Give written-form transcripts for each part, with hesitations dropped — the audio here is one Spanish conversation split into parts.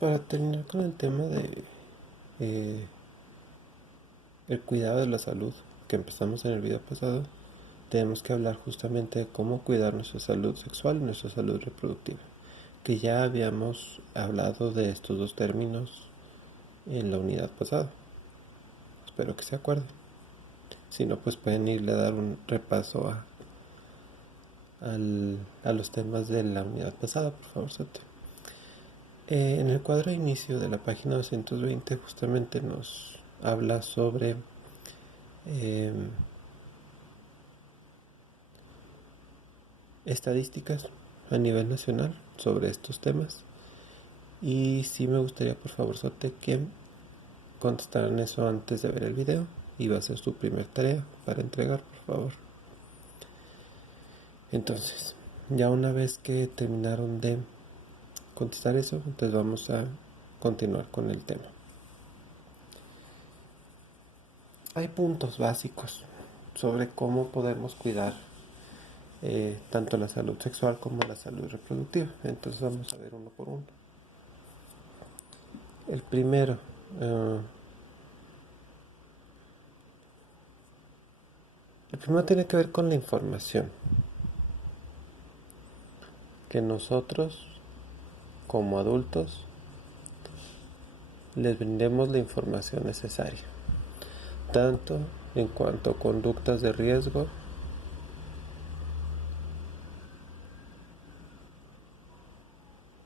Para terminar con el tema de el cuidado de la salud que empezamos en el video pasado, tenemos que hablar justamente de cómo cuidar nuestra salud sexual y nuestra salud reproductiva, que ya habíamos hablado de estos dos términos en la unidad pasada. Espero que se acuerden. Si no, pues pueden irle a dar un repaso a los temas de la unidad pasada, por favor, Sote. En el cuadro de inicio de la página 220 justamente nos habla sobre estadísticas a nivel nacional sobre estos temas. Y sí me gustaría, por favor, Sote, que contestaran eso antes de ver el video. Y va a ser su primer tarea para entregar, por favor. Entonces, ya una vez que terminaron de contestar eso, entonces vamos a continuar con el tema. Hay puntos básicos sobre cómo podemos cuidar tanto la salud sexual como la salud reproductiva. Entonces vamos a ver uno por uno. El primero, tiene que ver con la información. Que nosotros, como adultos, les brindemos la información necesaria. Tanto en cuanto a conductas de riesgo,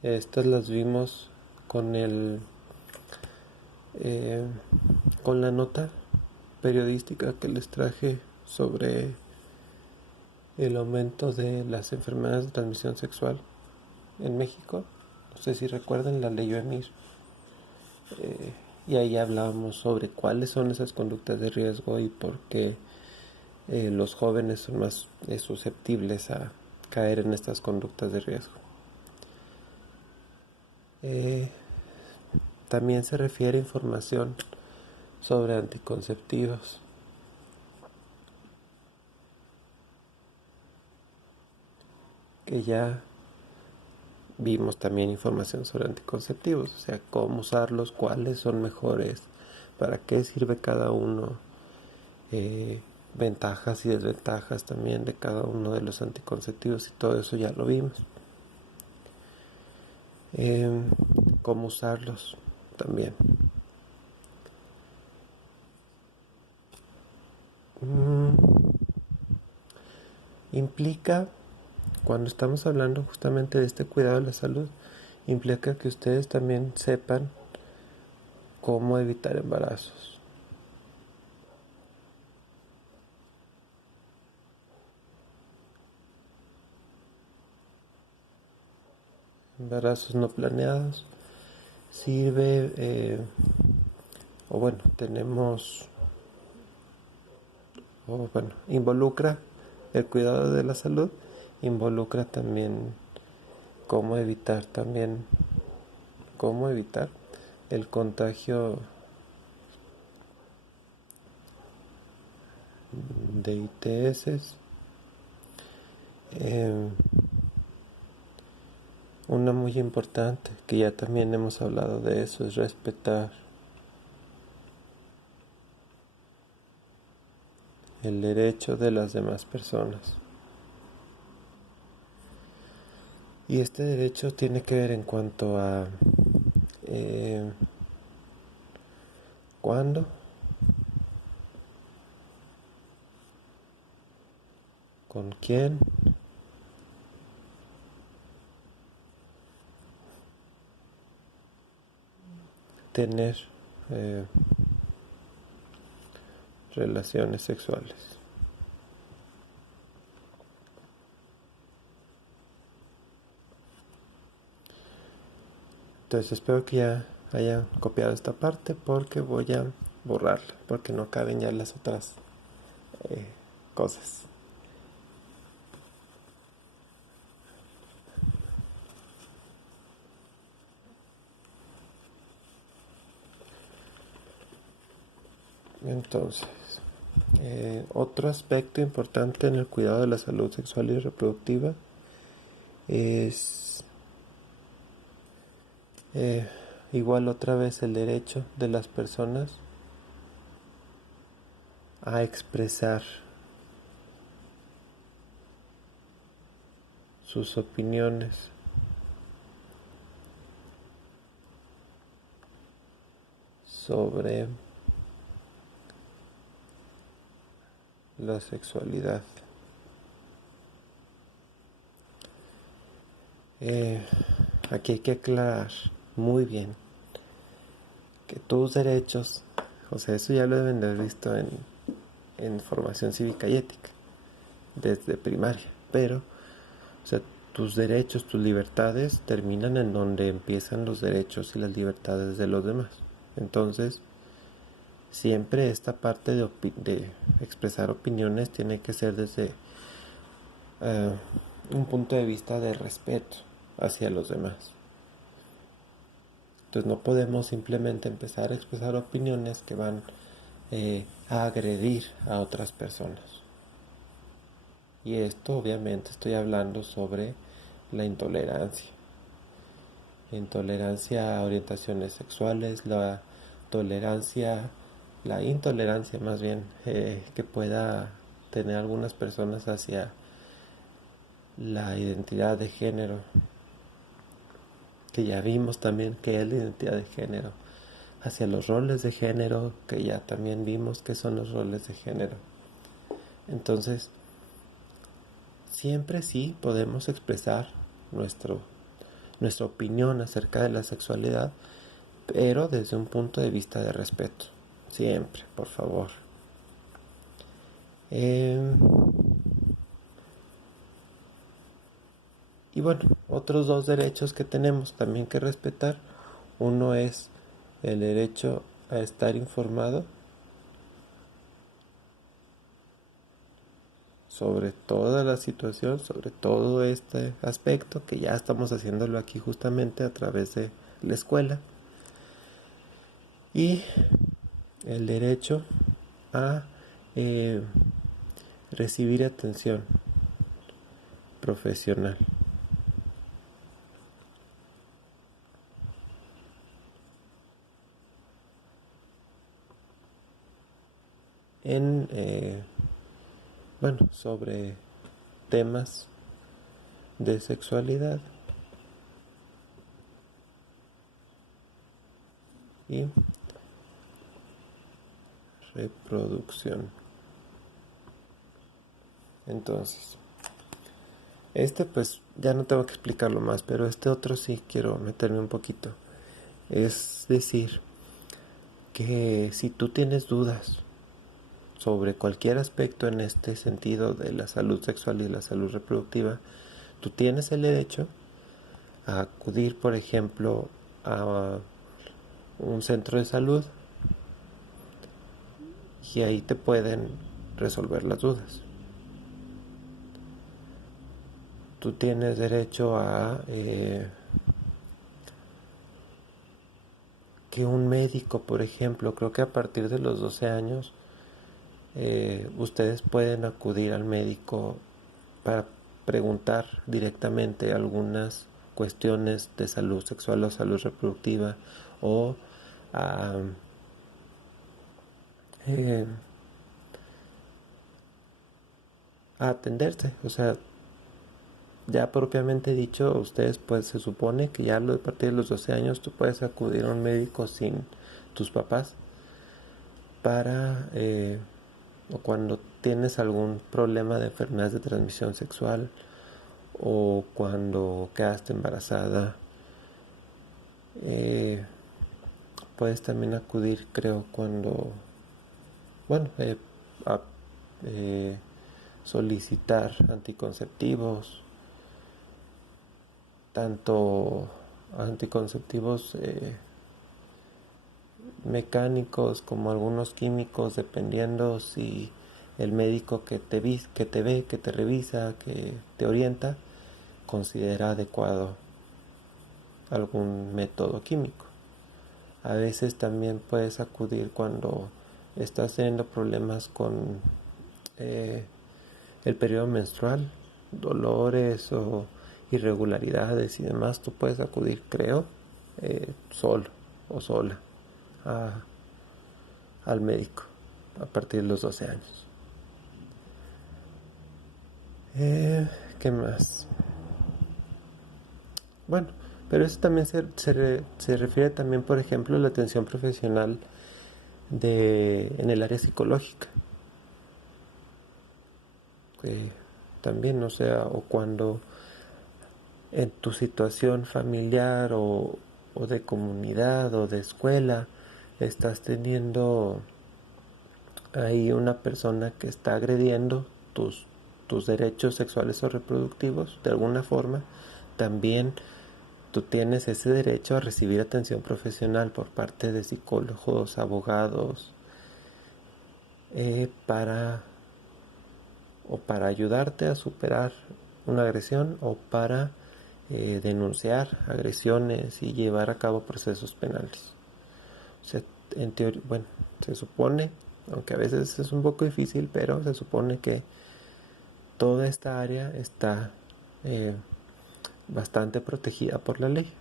estas las vimos con con la nota periodística que les traje sobre el aumento de las enfermedades de transmisión sexual en México. No sé si recuerdan la ley OEMIR. Y ahí hablábamos sobre cuáles son esas conductas de riesgo y por qué los jóvenes son más susceptibles a caer en estas conductas de riesgo. También se refiere a información sobre anticonceptivos. Que ya vimos también información sobre anticonceptivos, o sea, cómo usarlos, cuáles son mejores, para qué sirve cada uno, ventajas y desventajas también de cada uno de los anticonceptivos y todo eso ya lo vimos. Cómo usarlos también. Implica, cuando estamos hablando justamente de este cuidado de la salud, implica que ustedes también sepan cómo evitar embarazos. Embarazos no planeados. Sirve, involucra el cuidado de la salud, involucra también cómo evitar el contagio de ITS. Una muy importante, que ya también hemos hablado de eso, es respetar el derecho de las demás personas. Y este derecho tiene que ver en cuanto a cuándo, con quién, tener relaciones sexuales. Entonces espero que ya hayan copiado esta parte, porque voy a borrarla, porque no caben ya las otras cosas. Entonces, otro aspecto importante en el cuidado de la salud sexual y reproductiva es igual otra vez el derecho de las personas a expresar sus opiniones sobre la sexualidad. Aquí hay que aclarar muy bien que tus derechos, o sea, eso ya lo deben de haber visto en formación cívica y ética, desde primaria, pero, o sea, tus derechos, tus libertades terminan en donde empiezan los derechos y las libertades de los demás. Entonces, siempre esta parte de expresar opiniones tiene que ser desde un punto de vista de respeto hacia los demás. Entonces no podemos simplemente empezar a expresar opiniones que van a agredir a otras personas. Y esto obviamente estoy hablando sobre la intolerancia. Intolerancia a orientaciones sexuales, la intolerancia más bien que pueda tener algunas personas hacia la identidad de género, que ya vimos también que es la identidad de género, hacia los roles de género, que ya también vimos que son los roles de género. Entonces, siempre sí podemos expresar nuestra opinión acerca de la sexualidad, pero desde un punto de vista de respeto. Siempre, por favor. Y bueno, otros dos derechos que tenemos también que respetar. Uno es el derecho a estar informado sobre toda la situación, sobre todo este aspecto, que ya estamos haciéndolo aquí justamente a través de la escuela. Y el derecho a recibir atención profesional. Sobre temas de sexualidad y reproducción. Entonces, pues ya no tengo que explicarlo más, pero este otro sí quiero meterme un poquito. Es decir, que si tú tienes dudas sobre cualquier aspecto en este sentido de la salud sexual y la salud reproductiva, tú tienes el derecho a acudir, por ejemplo, a un centro de salud y ahí te pueden resolver las dudas. Tú tienes derecho a que un médico, por ejemplo, creo que a partir de los 12 años, ustedes pueden acudir al médico para preguntar directamente algunas cuestiones de salud sexual o salud reproductiva, o a atenderse. O sea, ya propiamente dicho, ustedes pues se supone que ya a partir de los 12 años tú puedes acudir a un médico sin tus papás para o cuando tienes algún problema de enfermedad de transmisión sexual, o cuando quedaste embarazada. Puedes también acudir, creo, cuando a solicitar anticonceptivos, tanto anticonceptivos mecánicos como algunos químicos, dependiendo si el médico que te ve, que te revisa, que te orienta, considera adecuado algún método químico. A veces también puedes acudir cuando estás teniendo problemas con el periodo menstrual, dolores o irregularidades y demás. Tú puedes acudir, creo, solo. o sola al médico a partir de los 12 años. ¿Qué más? Bueno, pero eso también se refiere también, por ejemplo, a la atención profesional en el área psicológica. También, o sea, o cuando en tu situación familiar o de comunidad o de escuela estás teniendo ahí una persona que está agrediendo tus derechos sexuales o reproductivos de alguna forma, también tú tienes ese derecho a recibir atención profesional por parte de psicólogos, abogados, para ayudarte a superar una agresión o para denunciar agresiones y llevar a cabo procesos penales. O sea, en teoría, bueno, se supone, aunque a veces es un poco difícil, pero se supone que toda esta área está bastante protegida por la ley.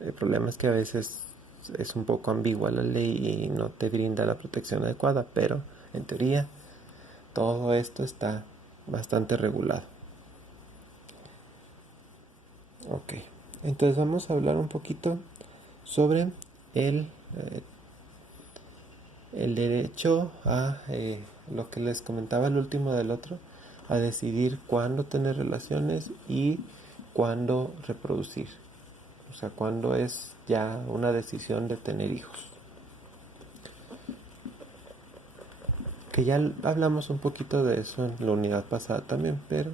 El problema es que a veces es un poco ambigua la ley y no te brinda la protección adecuada, pero en teoría todo esto está bastante regulado. Ok, entonces vamos a hablar un poquito sobre el, eh, el derecho a lo que les comentaba el último del otro, a decidir cuándo tener relaciones y cuándo reproducir. O sea, cuándo es ya una decisión de tener hijos. Que ya hablamos un poquito de eso en la unidad pasada también, pero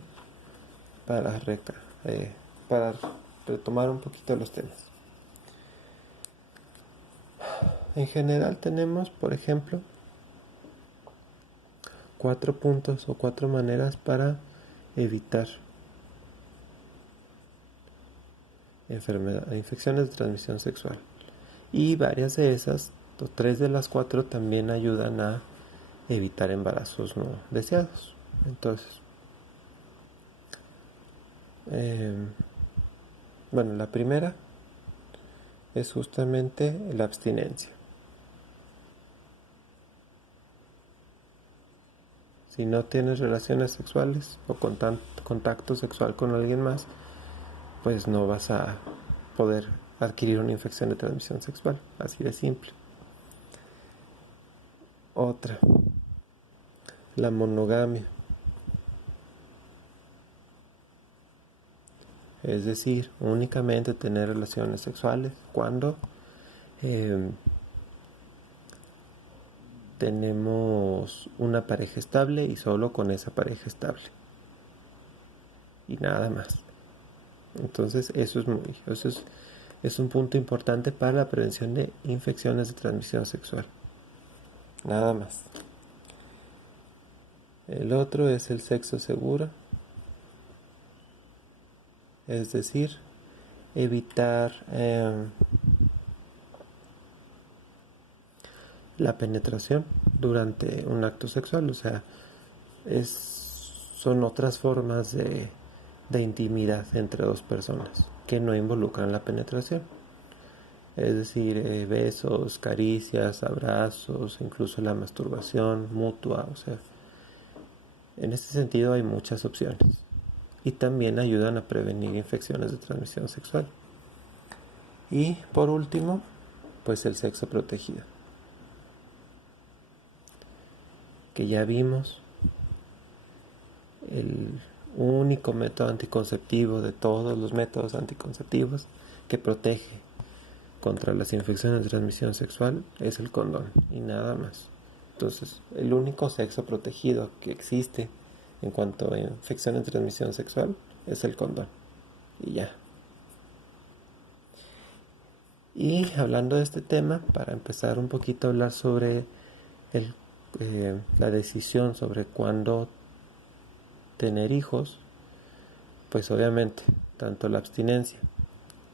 para, para retomar un poquito los temas. En general tenemos, por ejemplo, 4 puntos o 4 maneras para evitar infecciones de transmisión sexual. Y varias de esas, o 3 de las 4, también ayudan a evitar embarazos no deseados. Entonces, bueno, la primera es justamente la abstinencia. Si no tienes relaciones sexuales o contacto sexual con alguien más, pues no vas a poder adquirir una infección de transmisión sexual, así de simple. Otra, la monogamia. Es decir, únicamente tener relaciones sexuales cuando tenemos una pareja estable y solo con esa pareja estable. Y nada más. Entonces eso es un punto importante para la prevención de infecciones de transmisión sexual. Nada más. El otro es el sexo seguro. Es decir, evitar la penetración durante un acto sexual. O sea, son otras formas de intimidad entre dos personas que no involucran la penetración. Es decir, besos, caricias, abrazos, incluso la masturbación mutua. O sea, en este sentido hay muchas opciones. Y también ayudan a prevenir infecciones de transmisión sexual. Y por último, pues el sexo protegido, que ya vimos, el único método anticonceptivo de todos los métodos anticonceptivos que protege contra las infecciones de transmisión sexual es el condón y nada más. Entonces, el único sexo protegido que existe en cuanto a infecciones de transmisión sexual es el condón. Y ya. Y hablando de este tema, para empezar un poquito a hablar sobre la decisión sobre cuándo tener hijos, pues obviamente tanto la abstinencia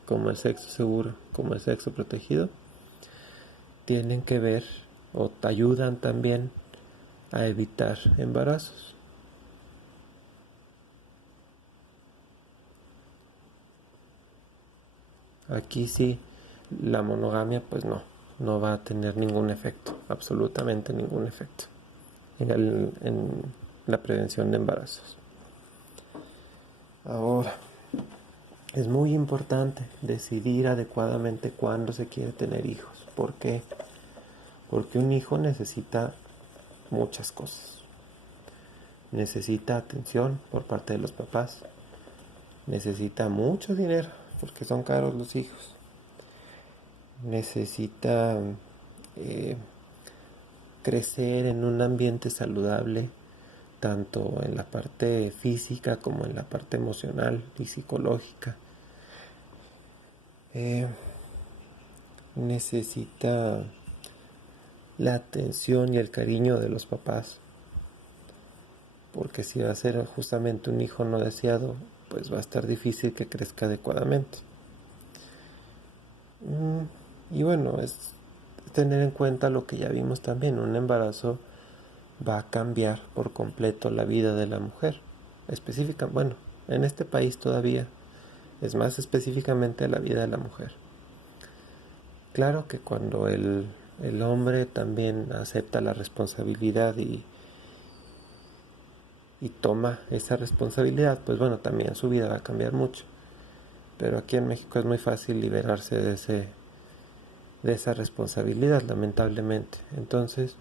como el sexo seguro como el sexo protegido tienen que ver o te ayudan también a evitar embarazos. Aquí sí la monogamia pues no va a tener ningún efecto, absolutamente ningún efecto en la prevención de embarazos. Ahora, es muy importante decidir adecuadamente cuándo se quiere tener hijos. ¿Por qué? Porque un hijo necesita muchas cosas. Necesita atención por parte de los papás. Necesita mucho dinero, porque son caros los hijos. Necesita crecer en un ambiente saludable, tanto en la parte física como en la parte emocional y psicológica. Necesita la atención y el cariño de los papás, porque si va a ser justamente un hijo no deseado, pues va a estar difícil que crezca adecuadamente. Y bueno, es tener en cuenta lo que ya vimos también: un embarazo va a cambiar por completo la vida de la mujer. Bueno, en este país todavía es más específicamente la vida de la mujer. Claro que cuando el hombre también acepta la responsabilidad y toma esa responsabilidad, pues bueno, también su vida va a cambiar mucho. Pero aquí en México es muy fácil liberarse de esa responsabilidad, lamentablemente. Entonces,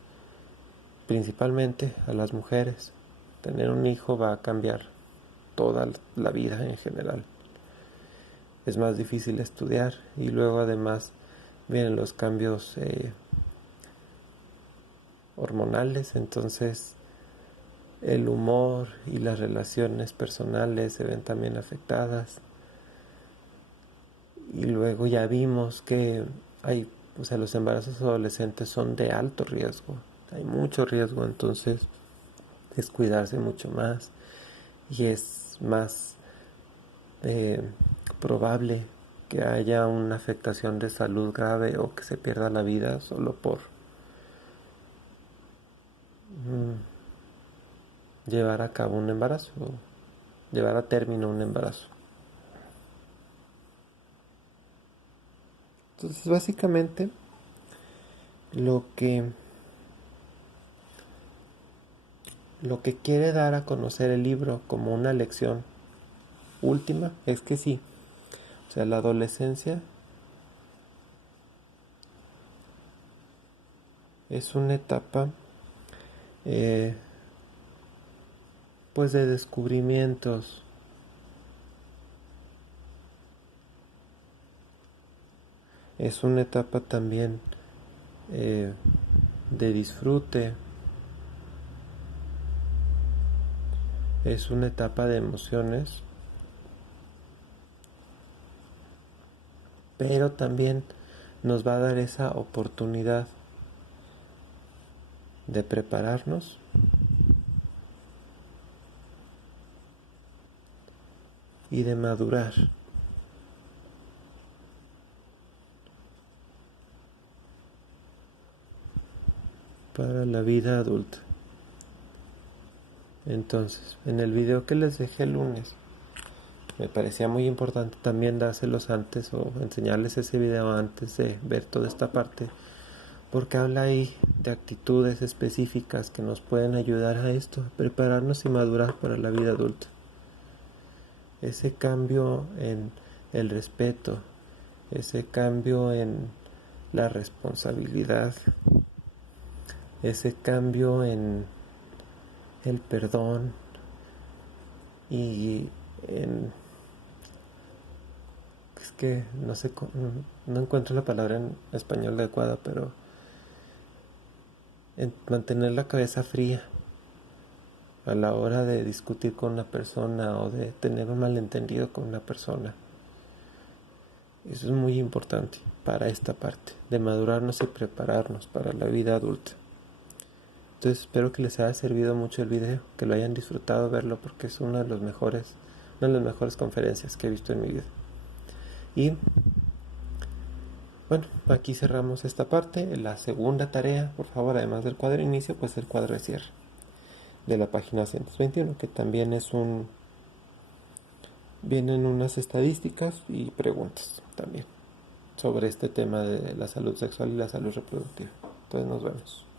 principalmente a las mujeres, tener un hijo va a cambiar toda la vida en general. Es más difícil estudiar, y luego además vienen los cambios hormonales, entonces el humor y las relaciones personales se ven también afectadas. Y luego ya vimos que los embarazos adolescentes son de alto riesgo, hay mucho riesgo, entonces es cuidarse mucho más, y es más probable que haya una afectación de salud grave o que se pierda la vida solo por llevar a cabo un embarazo, o llevar a término un embarazo. Entonces, básicamente, lo que quiere dar a conocer el libro como una lección última es que sí, o sea, la adolescencia es una etapa pues de descubrimientos, es una etapa también de disfrute, es una etapa de emociones, pero también nos va a dar esa oportunidad de prepararnos y de madurar para la vida adulta. Entonces, en el video que les dejé el lunes, me parecía muy importante también dárselos antes, o enseñarles ese video antes de ver toda esta parte, porque habla ahí de actitudes específicas que nos pueden ayudar a esto, a prepararnos y madurar para la vida adulta. Ese cambio en el respeto, ese cambio en la responsabilidad, ese cambio en el perdón y en... es que no sé, no encuentro la palabra en español adecuada, pero en mantener la cabeza fría a la hora de discutir con una persona o de tener un malentendido con una persona. Eso es muy importante para esta parte de madurarnos y prepararnos para la vida adulta. Entonces espero que les haya servido mucho el video, que lo hayan disfrutado verlo, porque es una de las mejores conferencias que he visto en mi vida. Y bueno, aquí cerramos esta parte. La segunda tarea, por favor, además del cuadro de inicio, pues el cuadro de cierre de la página 121, que también vienen unas estadísticas y preguntas también. sobre este tema de la salud sexual y la salud reproductiva. Entonces nos vemos.